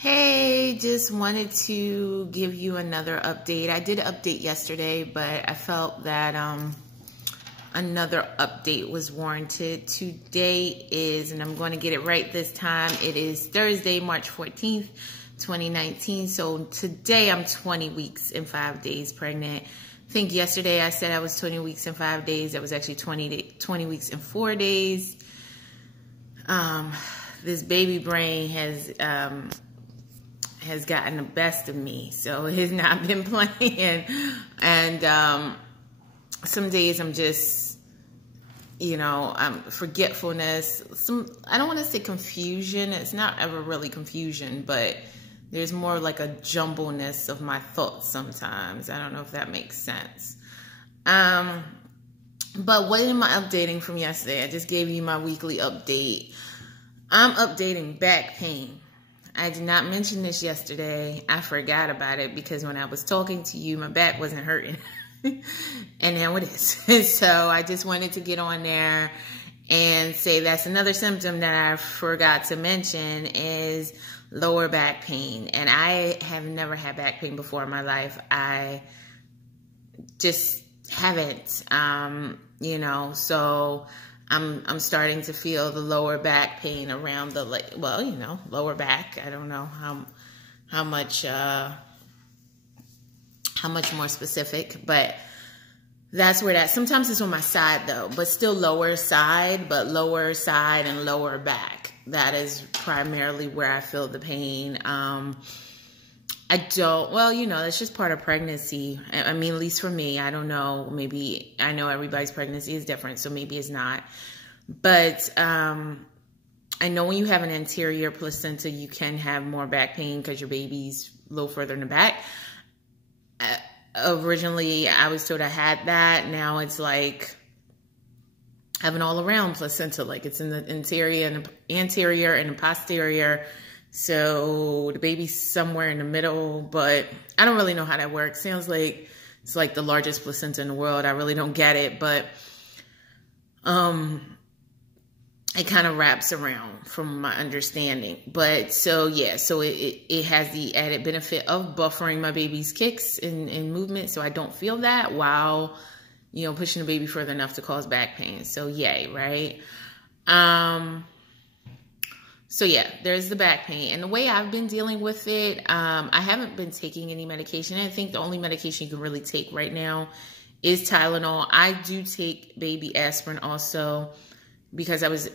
Hey, just wanted to give you another update. I did update yesterday, but I felt that another update was warranted. Today is, and I'm going to get it right this time, it is Thursday, March 14th, 2019. So today I'm 20 weeks and 5 days pregnant. I think yesterday I said I was 20 weeks and 5 days. That was actually 20 weeks and 4 days. This baby brain has gotten the best of me, so it has not been playing. And some days I'm just, forgetfulness. I don't want to say confusion. It's not ever really confusion, but there's more like a jumbleness of my thoughts sometimes. I don't know if that makes sense. But what am I updating from yesterday? I just gave you my weekly update. I'm updating back pain. I did not mention this yesterday. I forgot about it because when I was talking to you, my back wasn't hurting. And now it is. So I just wanted to get on there and say that's another symptom that I forgot to mention is lower back pain. And I have never had back pain before in my life. I just haven't, so I'm starting to feel the lower back pain around the, lower back. I don't know how much more specific, but that's where that, sometimes it's on my side though, but still lower side and lower back. That is primarily where I feel the pain. That's just part of pregnancy. I mean, at least for me, I don't know, maybe, I know everybody's pregnancy is different, so maybe it's not. But I know when you have an anterior placenta, you can have more back pain because your baby's a little further in the back. Originally, I was told I had that. Now it's like I have an all-around placenta, like it's in the anterior and the posterior. So the baby's somewhere in the middle, but I don't really know how that works. Sounds like it's like the largest placenta in the world. I really don't get it, but it kind of wraps around from my understanding. But so it has the added benefit of buffering my baby's kicks and movement, so I don't feel that while pushing the baby further enough to cause back pain. So yay, right? So yeah, there's the back pain. And the way I've been dealing with it, I haven't been taking any medication. I think the only medication you can really take right now is Tylenol. I do take baby aspirin also because I was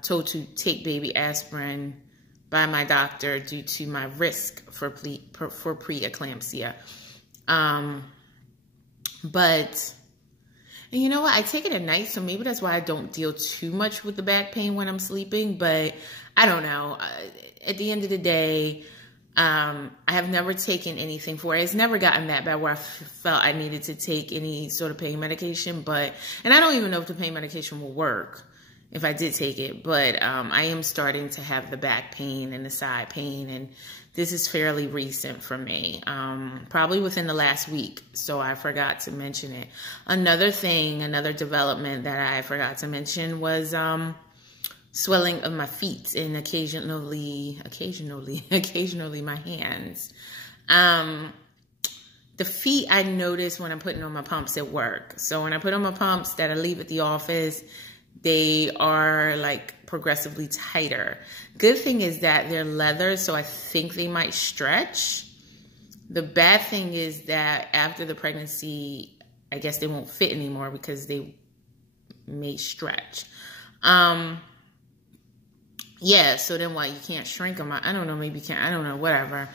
told to take baby aspirin by my doctor due to my risk for preeclampsia. But and you know what? I take it at night, so maybe that's why I don't deal too much with the back pain when I'm sleeping. But I don't know. At the end of the day, I have never taken anything for it. It's never gotten that bad where I felt I needed to take any sort of pain medication. And I don't even know if the pain medication will work if I did take it. But I am starting to have the back pain and the side pain, and this is fairly recent for me, probably within the last week, so I forgot to mention it. Another development that I forgot to mention was swelling of my feet and occasionally my hands. The feet I notice when I'm putting on my pumps at work. So when I put on my pumps that I leave at the office, they are like progressively tighter. Good thing is that they're leather, so I think they might stretch. The bad thing is that after the pregnancy, I guess they won't fit anymore because they may stretch. Yeah, so then what? You can't shrink them. I don't know, maybe you can't. I don't know, whatever.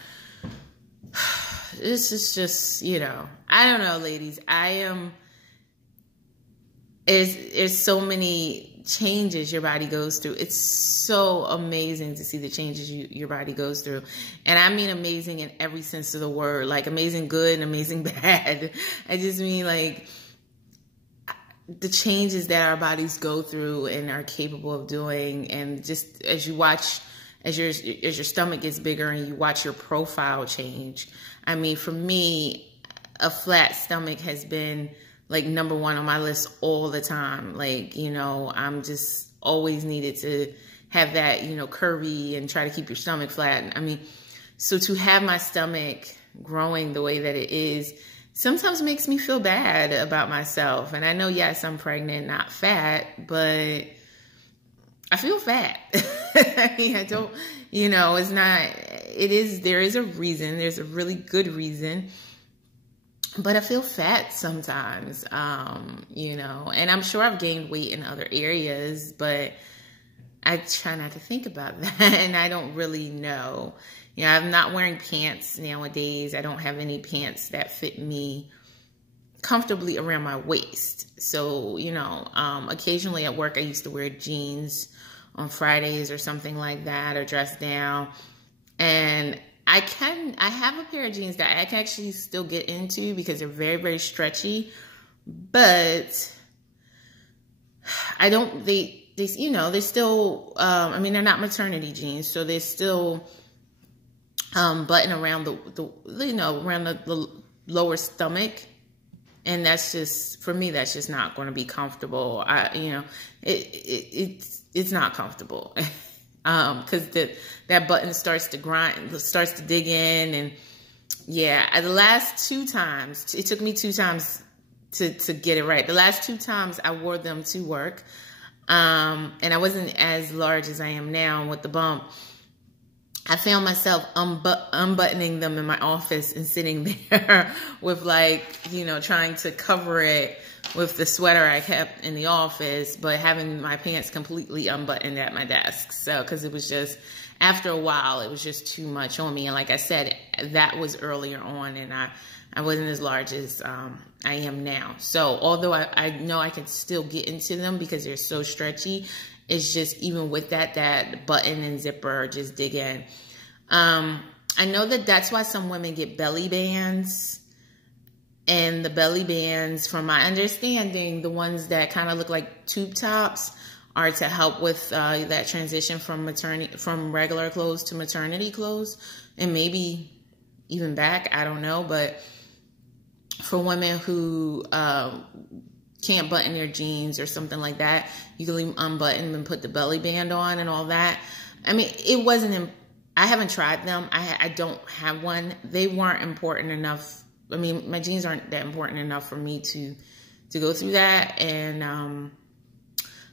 This is just, I don't know, ladies. There's so many changes your body goes through. It's so amazing to see the changes your body goes through. And I mean amazing in every sense of the word, like amazing good and amazing bad. I just mean like the changes that our bodies go through and are capable of doing. And just as you watch, as your stomach gets bigger and you watch your profile change. I mean, for me, a flat stomach has been like number one on my list all the time. Like, I'm just always needed to have that, curvy and try to keep your stomach flat. I mean, So to have my stomach growing the way that it is sometimes makes me feel bad about myself. And I know, yes, I'm pregnant, not fat, but I feel fat. I mean, I don't, you know, it's not, it is, there is a reason, there's a really good reason, but I feel fat sometimes, you know, and I'm sure I've gained weight in other areas, but I try not to think about that, and I don't really know. You know, I'm not wearing pants nowadays. I don't have any pants that fit me comfortably around my waist. So, you know, occasionally at work, I used to wear jeans on Fridays or something like that, or dress down. And I have a pair of jeans that I can actually still get into because they're very, very stretchy, but I don't, they, you know, they're still, I mean, they're not maternity jeans, so they're still button around the you know, around the lower stomach. And that's just, for me, that's just not going to be comfortable. You know, it's not comfortable. Cause that button starts to grind, starts to dig in. And yeah, the last 2 times, it took me 2 times to get it right. The last 2 times I wore them to work. And I wasn't as large as I am now with the bump. I found myself unbuttoning them in my office and sitting there with, like, you know, trying to cover it with the sweater I kept in the office, but having my pants completely unbuttoned at my desk. So, because it was just, after a while, it was just too much on me. And like I said, that was earlier on, and I wasn't as large as I am now. So although I know I can still get into them because they're so stretchy, it's just, even with that button and zipper just dig in. I know that's why some women get belly bands. And the belly bands, from my understanding, the ones that kind of look like tube tops, are to help with that transition from regular clothes to maternity clothes, and maybe even back, I don't know. But for women who can't button their jeans or something like that, you can leave them unbuttoned and put the belly band on and all that. I mean, it wasn't, I haven't tried them. I don't have one. They weren't important enough. I mean, my jeans aren't that important enough for me to go through that. And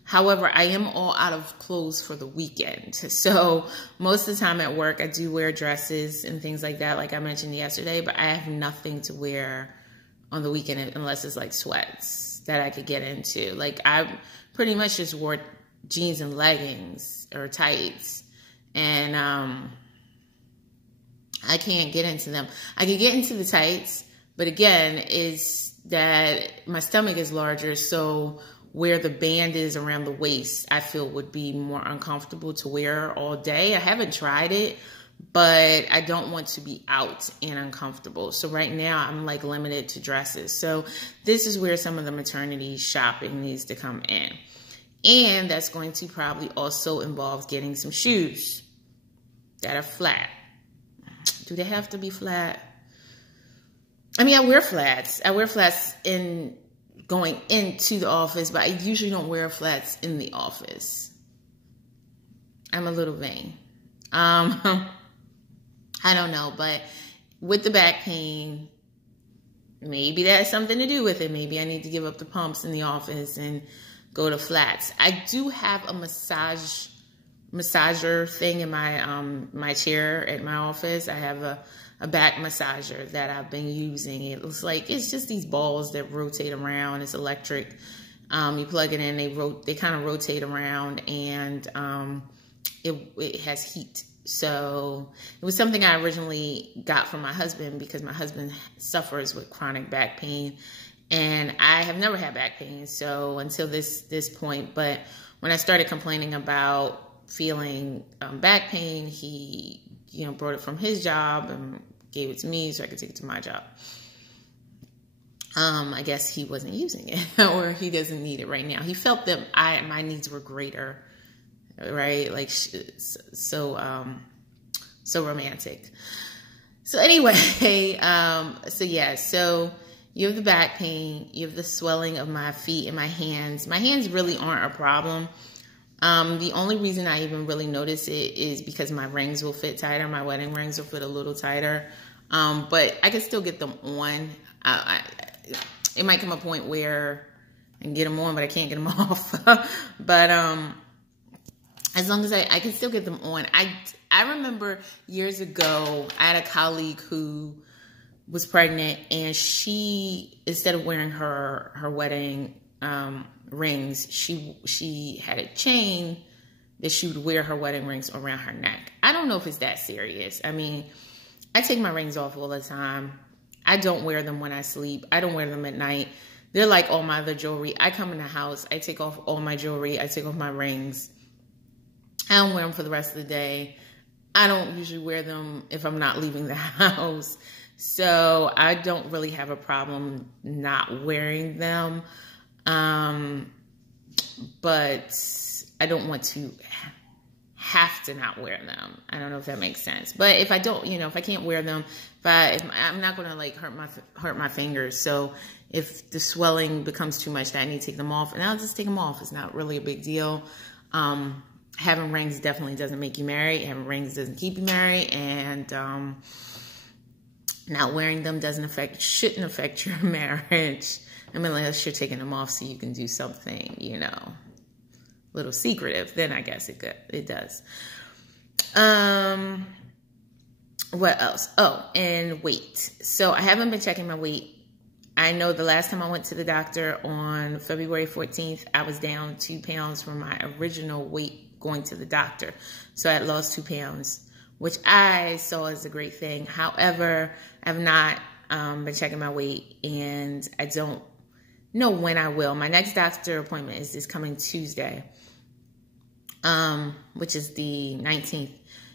however, I am all out of clothes for the weekend. So most of the time at work, I do wear dresses and things like that, like I mentioned yesterday, but I have nothing to wear on the weekend unless it's like sweats that I could get into. Like, I pretty much just wore jeans and leggings or tights, and I can't get into them. I can get into the tights, but again, is that my stomach is larger, so where the band is around the waist, I feel would be more uncomfortable to wear all day. I haven't tried it, but I don't want to be out and uncomfortable. So right now I'm like limited to dresses. So this is where some of the maternity shopping needs to come in. And that's going to probably also involve getting some shoes that are flat. Do they have to be flat? I mean, I wear flats. I wear flats in going into the office, but I usually don't wear flats in the office. I'm a little vain. I don't know, but with the back pain, maybe that has something to do with it. Maybe I need to give up the pumps in the office and go to flats. I do have a massager thing in my my chair at my office. I have a back massager that I've been using. It looks like it's just these balls that rotate around. It's electric. You plug it in, they kind of rotate around, and it has heat. So it was something I originally got from my husband because my husband suffers with chronic back pain, and I have never had back pain. So until this point, but when I started complaining about feeling back pain, he, you know, brought it from his job and gave it to me so I could take it to my job. I guess he wasn't using it or he doesn't need it right now. He felt that my needs were greater, right? Like, so romantic. So anyway, so yeah, so you have the back pain, you have the swelling of my feet and my hands. My hands really aren't a problem. The only reason I even really notice it is because my rings will fit tighter. My wedding rings will fit a little tighter. But I can still get them on. It might come a point where I can get them on, but I can't get them off. But as long as I can still get them on. I remember years ago, I had a colleague who was pregnant, and she, instead of wearing her wedding rings, she had a chain that she would wear her wedding rings around her neck. I don't know if it's that serious. I mean, I take my rings off all the time. I don't wear them when I sleep. I don't wear them at night. They're like all my other jewelry. I come in the house, I take off all my jewelry, I take off my rings. I don't wear them for the rest of the day. I don't usually wear them if I'm not leaving the house. So I don't really have a problem not wearing them. But I don't want to have to not wear them. I don't know if that makes sense. But if I don't, if I can't wear them, if I'm not going to like hurt my fingers. So if the swelling becomes too much that I need to take them off, and I'll just take them off. It's not really a big deal. Having rings definitely doesn't make you married. Having rings doesn't keep you married. And not wearing them shouldn't affect your marriage. I mean, unless you're taking them off so you can do something, a little secretive, then I guess it does. What else? Oh, and weight. So I haven't been checking my weight. I know the last time I went to the doctor on February 14th, I was down 2 pounds from my original weight going to the doctor. So I had lost 2 pounds, which I saw as a great thing. However, I have not been checking my weight, and I don't know when I will. My next doctor appointment is this coming Tuesday, which is the 19th.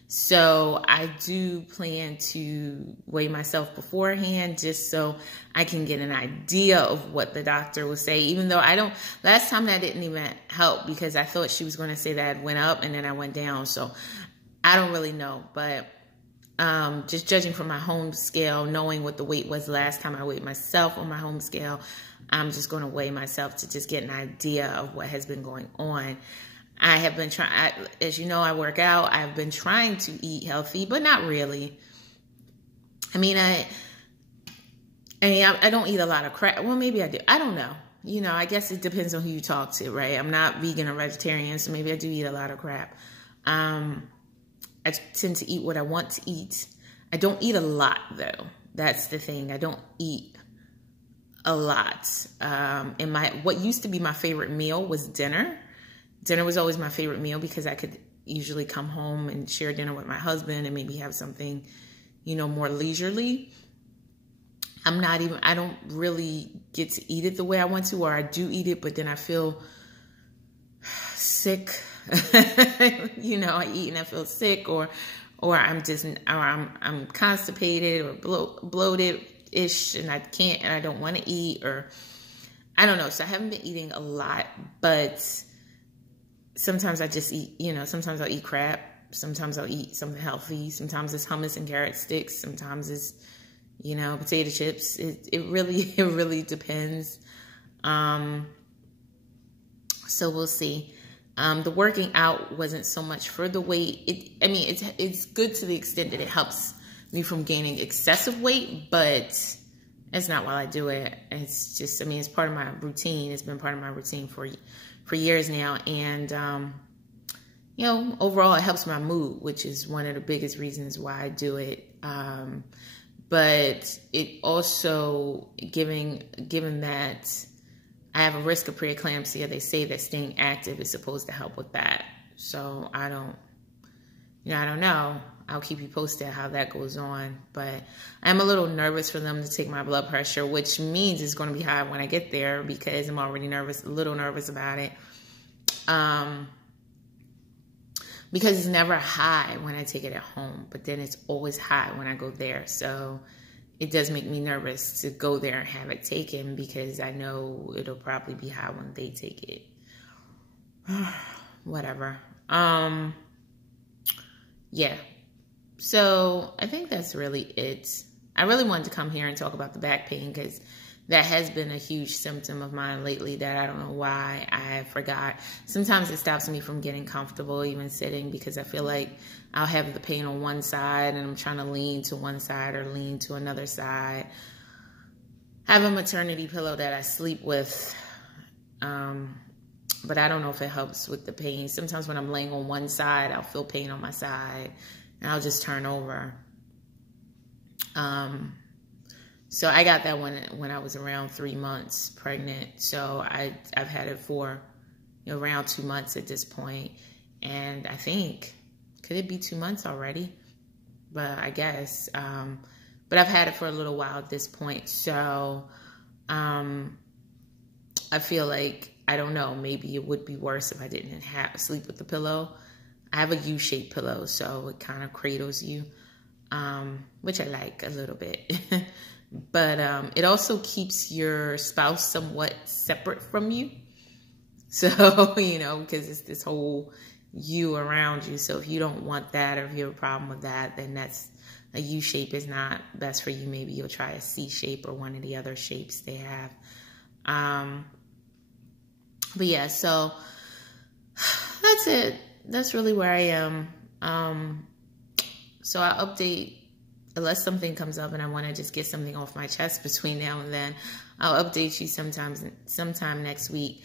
So I do plan to weigh myself beforehand just so I can get an idea of what the doctor will say, even though last time that didn't even help because I thought she was going to say that I went up and then I went down. So I don't really know, but just judging from my home scale, knowing what the weight was last time I weighed myself on my home scale, I'm just going to weigh myself to just get an idea of what has been going on. I have been trying, as you know, I work out. I've been trying to eat healthy, but not really. I mean, I don't eat a lot of crap. Well, maybe I do. I don't know. I guess it depends on who you talk to, right? I'm not vegan or vegetarian, so maybe I do eat a lot of crap. I tend to eat what I want to eat. I don't eat a lot, though. That's the thing. I don't eat a lot. What used to be my favorite meal was dinner. Dinner was always my favorite meal because I could usually come home and share dinner with my husband and maybe have something, more leisurely. I don't really get to eat it the way I want to, or I do eat it, but then I feel sick. I eat and I feel sick, or I'm constipated or bloated-ish, and I don't want to eat, or I don't know. So I haven't been eating a lot, but sometimes I just eat, sometimes I'll eat crap. Sometimes I'll eat something healthy. Sometimes it's hummus and carrot sticks. Sometimes it's, potato chips. It really depends. So we'll see. The working out wasn't so much for the weight. It's good to the extent that it helps me from gaining excessive weight, but it's not while I do it. It's just, it's part of my routine. It's been part of my routine for years now. And, overall it helps my mood, which is one of the biggest reasons why I do it. But it also, given that I have a risk of preeclampsia, they say that staying active is supposed to help with that. So I don't know. I'll keep you posted how that goes on. But I'm a little nervous for them to take my blood pressure, which means it's going to be high when I get there because I'm already a little nervous about it. Because it's never high when I take it at home, but then it's always high when I go there. So it does make me nervous to go there and have it taken because I know it'll probably be high when they take it. Whatever. Yeah. So I think that's really it. I really wanted to come here and talk about the back pain because that has been a huge symptom of mine lately that I don't know why I forgot. Sometimes it stops me from getting comfortable even sitting, because I feel like I'll have the pain on one side and I'm trying to lean to one side or lean to another side. I have a maternity pillow that I sleep with, but I don't know if it helps with the pain. Sometimes when I'm laying on one side, I'll feel pain on my side and I'll just turn over. So I got that when I was around 3 months pregnant. So I've had it for around 2 months at this point. And I think, could it be 2 months already? But I guess, but I've had it for a little while at this point. So I feel like, I don't know, maybe it would be worse if I didn't sleep with the pillow. I have a U-shaped pillow, so it kind of cradles you, which I like a little bit. But it also keeps your spouse somewhat separate from you. So, because it's this whole you around you. So if you don't want that, or if you have a problem with that, then a U shape is not best for you. Maybe you'll try a C shape or one of the other shapes they have. But yeah, so that's it. That's really where I am. So I'll update, unless something comes up and I want to just get something off my chest between now and then, I'll update you sometime next week.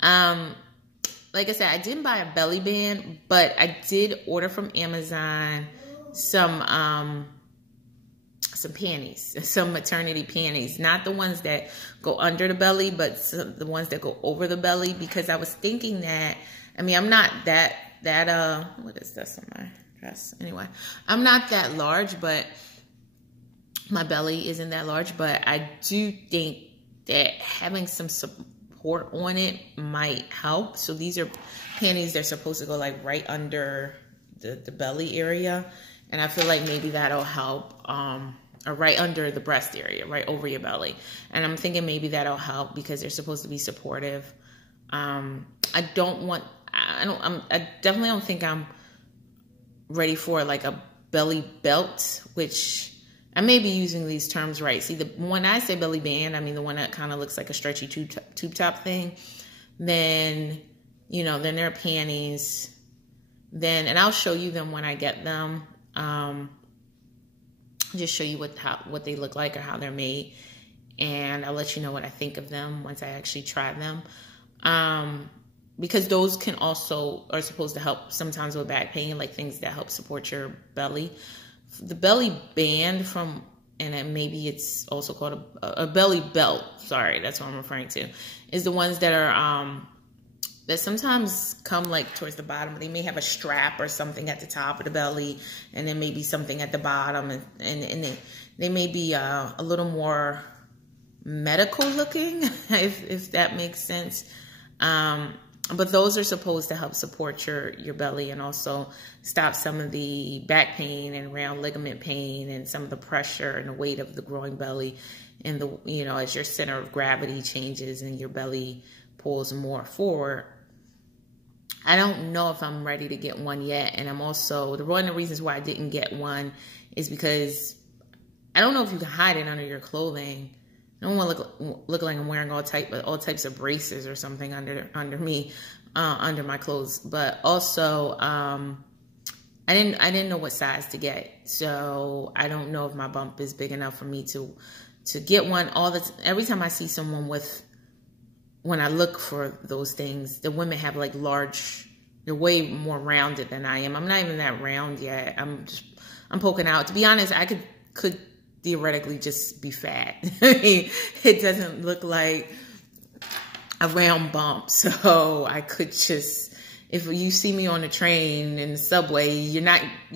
Like I said, I didn't buy a belly band, but I did order from Amazon some panties, some maternity panties, not the ones that go under the belly, but the ones that go over the belly, because I was thinking that, I'm not that, what is this on my dress? Anyway, I'm not that large, but my belly isn't that large, but I do think that having some support on it might help. So these are panties, they're supposed to go like right under the belly area. And I feel like maybe that'll help, or right under the breast area, right over your belly. And I'm thinking maybe that'll help because they're supposed to be supportive. I definitely don't think I'm ready for like a belly belt, which I may be using these terms right. See, when I say belly band, I mean the one that kind of looks like a stretchy tube top thing. Then, then there are panties. And I'll show you them when I get them. Just show you what they look like or how they're made. And I'll let you know what I think of them once I actually try them. Because those are supposed to help sometimes with back pain, like things that help support your belly. The belly band and then maybe it's also called a belly belt. Sorry, that's what I'm referring to. Is the ones that are, that sometimes come like towards the bottom. They may have a strap or something at the top of the belly, and then maybe something at the bottom, and they may be a little more medical looking, if that makes sense. But those are supposed to help support your belly and also stop some of the back pain and round ligament pain and some of the pressure and the weight of the growing belly, and as your center of gravity changes and your belly pulls more forward. I don't know if I'm ready to get one yet. And I'm also, one of the reasons why I didn't get one is because I don't know if you can hide it under your clothing. I don't want to look like I'm wearing all types of braces or something under me, under my clothes. But also, I didn't know what size to get. So I don't know if my bump is big enough for me to get one. Every time I see someone when I look for those things, the women have like they're way more rounded than I am. I'm not even that round yet. I'm poking out. To be honest, I could theoretically just be fat. It doesn't look like a round bump. So I could just, if you see me on the train in the subway, you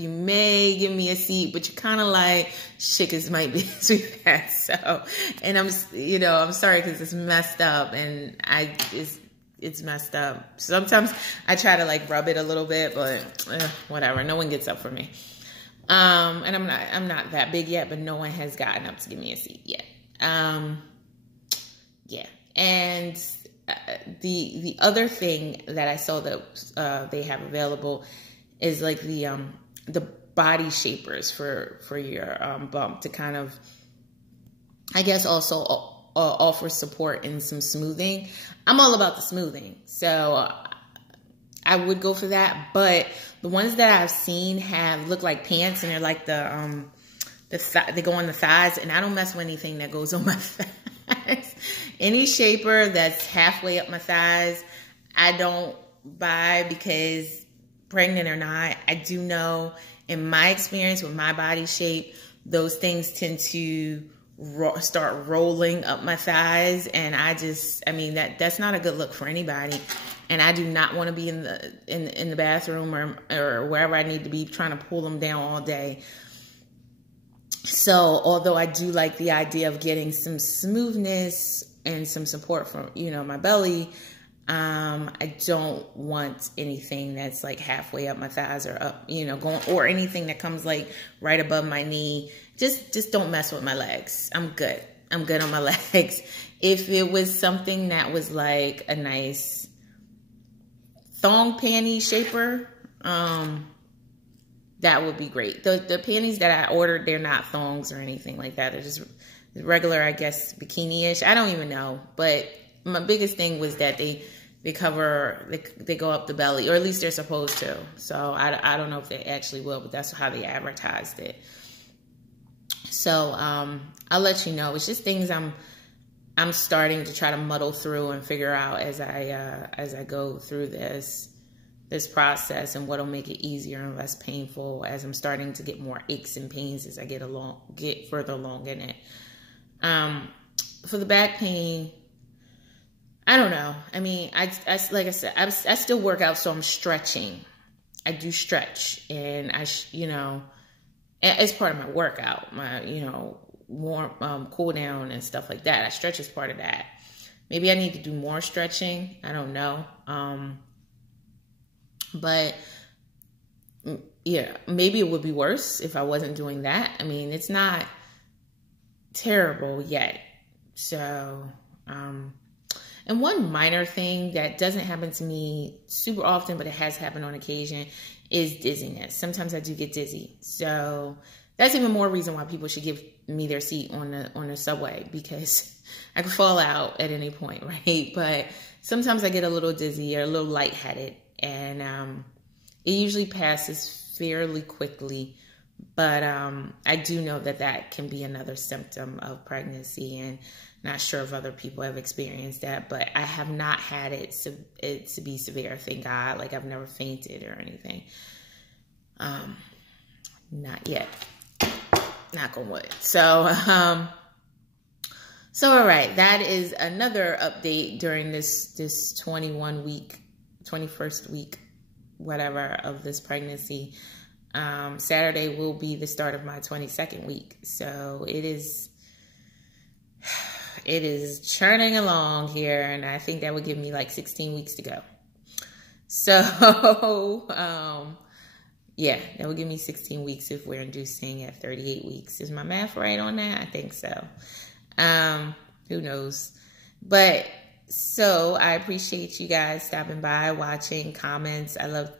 may give me a seat, but you're kind of like, shit, this might be too fast. So, and I'm sorry because it's messed up, and it's messed up. Sometimes I try to like rub it a little bit, but whatever. No one gets up for me. And I'm not that big yet, but no one has gotten up to give me a seat yet. Yeah. And the other thing that I saw that they have available is like the body shapers for your bump, to kind of, I guess, also offer support in some smoothing. I'm all about the smoothing, so I would go for that. But the ones that I've seen look like pants, and they're like they go on the thighs, and I don't mess with anything that goes on my thighs. Any shaper that's halfway up my thighs, I don't buy, because pregnant or not, I do know in my experience with my body shape, those things tend to start rolling up my thighs, and I mean that's not a good look for anybody. And I do not want to be in the bathroom or wherever I need to be trying to pull them down all day. So although I do like the idea of getting some smoothness and some support from, my belly, I don't want anything that's like halfway up my thighs or up, going, or anything that comes like right above my knee. Just don't mess with my legs. I'm good. I'm good on my legs. If it was something that was like a nice thong panty shaper, that would be great. The panties that I ordered, they're not thongs or anything like that. They're just regular, I guess, bikini-ish. I don't even know. But my biggest thing was that they go up the belly, or at least they're supposed to. So I don't know if they actually will, but that's how they advertised it. So I'll let you know. It's just things I'm starting to try to muddle through and figure out as I go through this process, and what'll make it easier and less painful as I'm starting to get more aches and pains as I get further along in it. For the back pain, I don't know. I mean, I like I said, I still work out, so I'm stretching. I do stretch, and as part of my workout, my warm, cool down and stuff like that. I stretch as part of that. Maybe I need to do more stretching. I don't know. But yeah, maybe it would be worse if I wasn't doing that. I mean, it's not terrible yet. So, and one minor thing that doesn't happen to me super often, but it has happened on occasion, is dizziness. Sometimes I do get dizzy. So that's even more reason why people should give me their seat on the subway, because I could fall out at any point, right? But sometimes I get a little dizzy or a little lightheaded, and it usually passes fairly quickly. But I do know that can be another symptom of pregnancy, and not sure if other people have experienced that, but I have not had it to be severe, thank God. Like, I've never fainted or anything. Not yet. Knock on wood. So all right, that is another update during this 21st week, whatever, of this pregnancy. Saturday will be the start of my 22nd week. So it is churning along here, and I think that would give me like 16 weeks to go. So, yeah, that would give me 16 weeks if we're inducing at 38 weeks. Is my math right on that? I think so. Who knows? But so I appreciate you guys stopping by, watching, comments. I love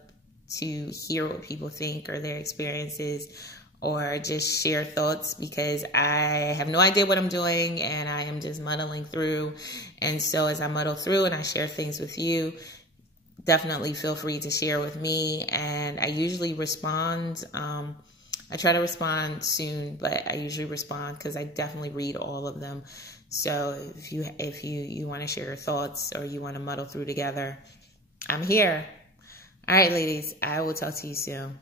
to hear what people think or their experiences, or just share thoughts, because I have no idea what I'm doing and I am just muddling through. And so as I muddle through and I share things with you, definitely feel free to share with me. And I usually respond. I try to respond soon, but I usually respond because I definitely read all of them. So if you want to share your thoughts, or you want to muddle through together, I'm here. All right, ladies, I will talk to you soon.